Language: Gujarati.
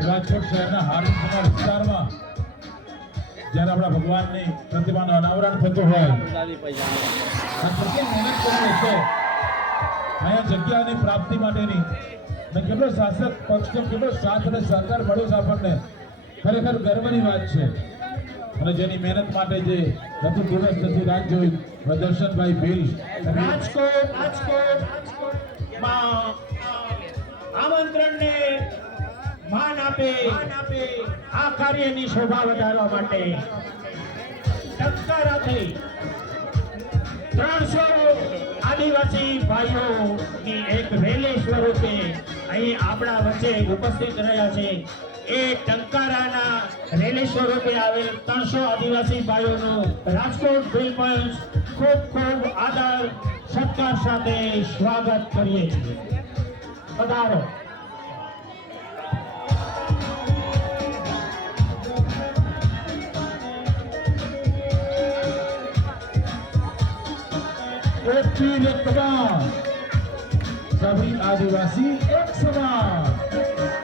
રાજકોટ શહેરના હારીસના વિસ્તારમાં જ્યારે આપણા ભગવાનની પ્રતિમાનું અનાવરણ થતું હોય આ કેટલી મહેનત કરી છે અહીંયા જગ્યાની પ્રાપ્તિ માટેની અને કેટલો શાસક પક્ષનો કેટલો સાથ અને સહકાર મળ્યો છે આપણને ખરેખર ગર્વની વાત છે અને જેની મહેનત માટે જે નથી દિવસ નથી રાત જોઈ દર્શનભાઈ ભીલ રાજકોટમાં આમંત્રણને માન આપે આ કાર્યની શોભા વધારવા માટે ટંકારાથી 300 આદિવાસી ભાઈઓની એક રેલી સ્વરૂપે અહીં આપણા વચ્ચે ઉપસ્થિત રહ્યા છે એ ટંકારાના રેલી સ્વરૂપે આવેલ 300 આદિવાસી ભાઈઓનું રાજકોટ ભીલ મંચ ખૂબ ખૂબ આદર સત્કાર સાથે સ્વાગત કરીએ છીએ પધારો एक चीज एक समान सभी आदिवासी एक समान